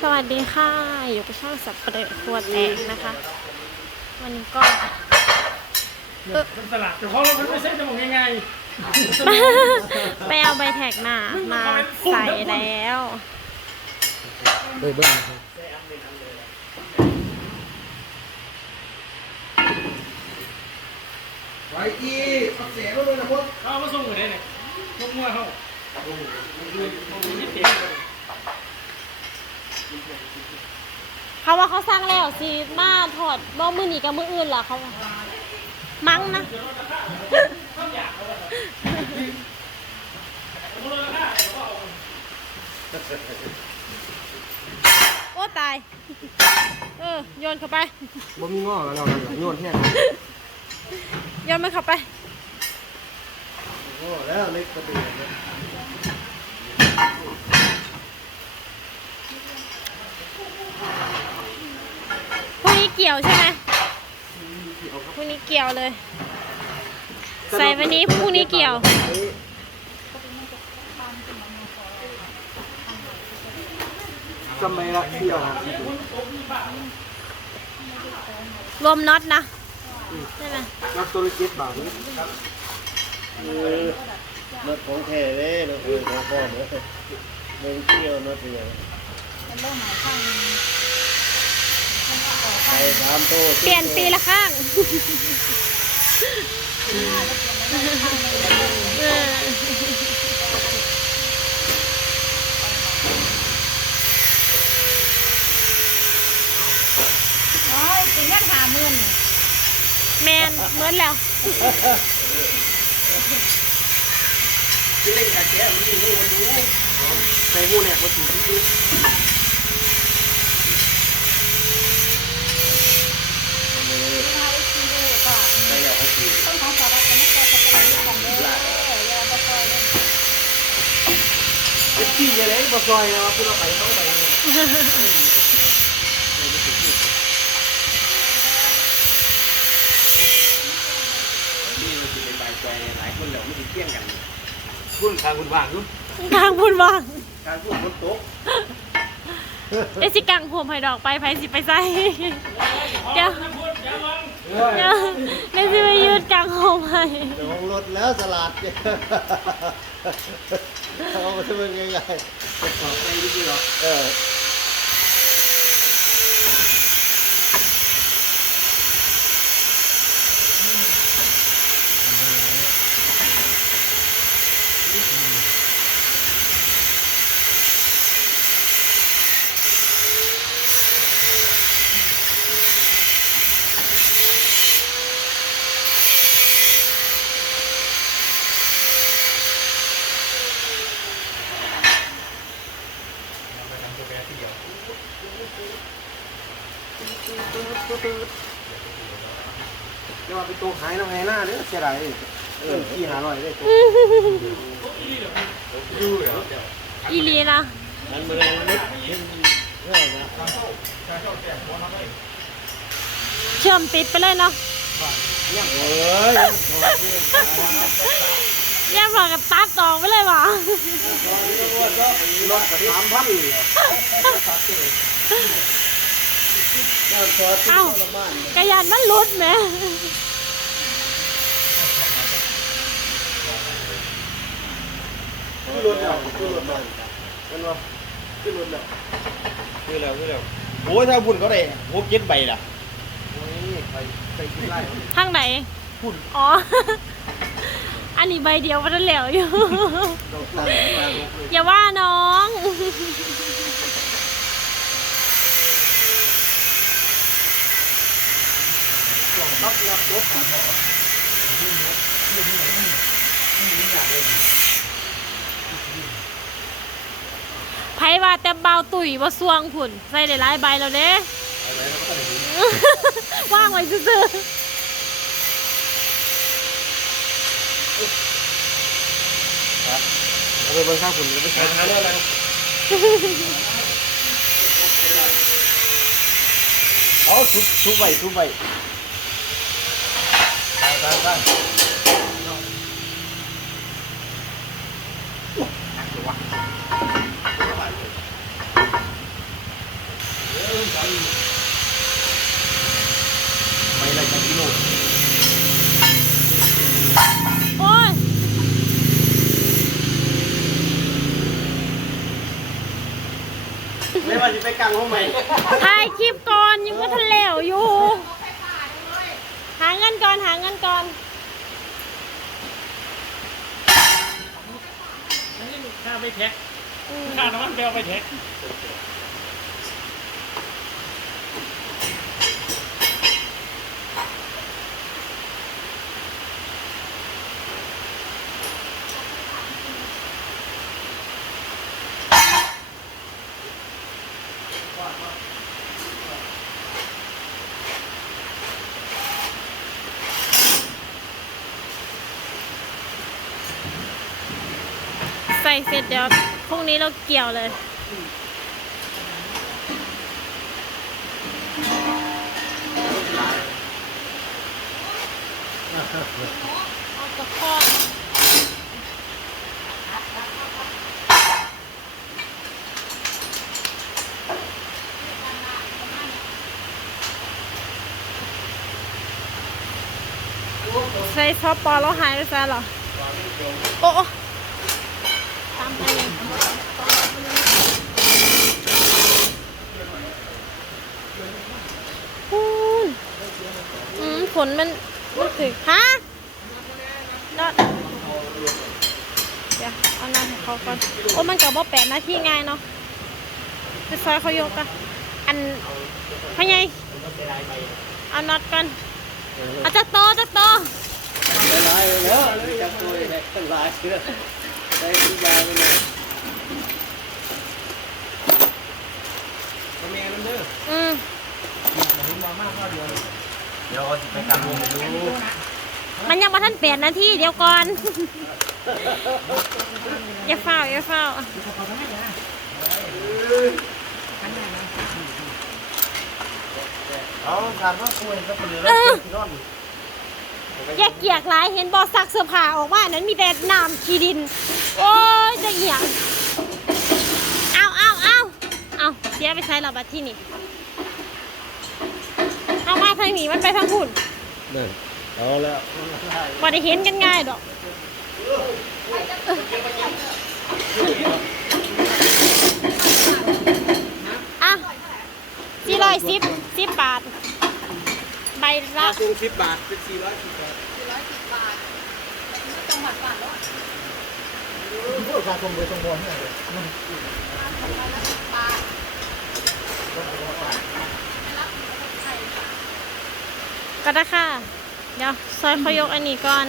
สวัสดีค่ะ อยู่กับช่องสับเปลือกครัวแตกนะคะ วันนี้ก็มันสลัดแต่เพราะมันไม่ใช่จะบอกยังไงไปเอาใบแท็กมามาใส่แล้วเฮ้ยเบิ้งไว้อีเอาเสียงมาเลยนะพวกเขาเอามาส่งอยู่ได้เนี่ยนกมัวเขายี่สิบ เขาว่าเขาสร้างแล้วสิมาถอดบ่มือหนีกับมืออื่นเหรอเขาว่ามั้งนะโอ้ตาย เออโยนเข้าไปบ่มีง้อแล้วเราโยนแห้งโยนมันเข้าไปง้อแล้วเล็กกระเดือกเนี่ยพรุ่งนี้ เกี่ยวใช่ไหมพรุ่งนี้เกี่ยวเลย ใส่วันนี้พรุ่งนี้เกี่ยวทำไมละเที่ยวรวมน็อตนะใช่ไหมนักธุรกิจบาทนี้รถของแท้เลยรถเออของพ่อเนอะเดินเที่ยวรถเดียวไปตา มโต้เปลี่ยนปีละข้างเออโอ้ยสิเงินหาหมื่นนี่แมนเหมือนแล้วที่เล่นกาแก้มีหูมันรู้ใส่หูเนี่ยมันถูกที่สุด ถ้าไอ้ซีดูก็ ไปอยากให้ขี่ ต้นของสาวบ้านกันไม่แก่จะเป็นอะไรกันเด้ออย่าบ่ซอยเลย ไอ้ที่ยังไงบ่ซอยนะว่าคุณเราไปต้องไปนี่มันจะเป็นใบใจหลายคนเหล่าไม่ถึงเที่ยงกันคุณทางคุณว่างลูกลางบุญว่างการพูดคนตกเอยสิกังหัวไผ่ดอกไปไผ่สิไปใส่เดี๋ยวเดี๋ยวเดี๋ยวสิไปยืดกลางหัวไผ่เดี๋ยวของรถแล้วสลัด เนี่ยเอามาทำยังไงขอไปดีๆหรอเออ จะมาเป็นตัวหายน้องไงหน้าเนี่ยเสียดายเลยเออขี้หาหน่อยเลยอีหลีนะมันเมืองนิดเรื่องนะเชื่อมติดไปเลยเนาะเอ้ยแย่พอกับตัดตอกไปเลยว่ะรถกับสามพันน้ำซอสที่ เอ้าทรมานกระยานมันหลุดแหมขึ้นรถแล้วขึ้นรถแล้วกันวะขึ้นรถแล้วคือแล้วคือแล้วโอ้ยถ้าบุญเขาได้หกเจ็ดใบล่ะโอ้ยไปไปกินไร่ทางไหนอ๋อ อันนี้ใบเดียวมันเหลวอยู่เราตั้งตั้งอย่าว่าน้อง ตับรับรถไผว่าแต่เบาตุ๋ยว่าสวงผุ่นใส่ได้หลายใบแล้วเด้ว่างไว้ซื่อเอาไปเบิ่งข้างฝุ่นไปใช้ทางอะไรเอาทุบทุบใบทุบใบ ไปไปไปไปอะไรกันกิโลโอ้ยไม่ว่าจะไปกลางห้องใหม่ถ่ายคลิปก่อนยังไม่ทันแล้วอยู่หา เงินก่อน หาเงินก่อนนั่นนี่ค่าไปแท็กค่าน้ำมันเบลไปแท็ก ใส่เสร็จเดี๋ยวพรุ่งนี้เราเกี่ยวเลย เอาตะข้อใส่ซอปปอแล้วหายไปซะเหรอ โอ้ ฮู้นอืมฝนมันมันถึกฮะนอดเดี๋ยวเอาน้ำให้เขาก่อนโอ้มันกับว่าแปดนาทีง่ายเนาะไปซอยเขายกกันอันพ่อใหญ่เอาน็อตกันเอาจะโตจะโตละลายเลยเนาะเลยจับตัวเลยละลายเลย ได้ทุกอย่างเลยก็แม่มันเด้ออืมเดี๋ยวเอาจะไปกลางวงดูมันยังมาทันแปดนาทีเดียวก่อน อย่าเฝ้าอย่าเฝ้าเอาถามว่าคุยก็เป็นเรื่องเออที่นอนแยกเกียกหลายเห็นบอซักเสื้อผ้าออกมานั้นมีแต่น้ำขี้ดิน โอ้ยจะเหี่ยงเอาเอาเอาเอาเสียไปใช้เราบัดที่นี่เอามาทางนี้มันไปทางพุ่นนั่นเอาแล้วบ่ได้เห็นกันง่ายดอกอะสี่ร้อยสิบสิบบาท ใบละค่าส่งสิบบาทเป็นสี่ร้อยสิบบาทชาคง ไปตรงบนเนี่ยก็ได้ค่ะ เดี๋ยวซอยเขายกอันนี้ก่อน